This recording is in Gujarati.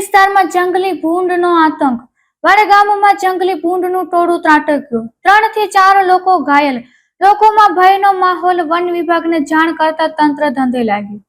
વિસ્તારમાં જંગલી ભૂંડનો આતંક. વડગામમાં જંગલી ભૂંડનું ટોળું ત્રાટક્યું. 3 થી 4 લોકો ઘાયલ. લોકોમાં ભયનો માહોલ. વન વિભાગને જાણ કરતા તંત્ર ધંધે લાગ્યું.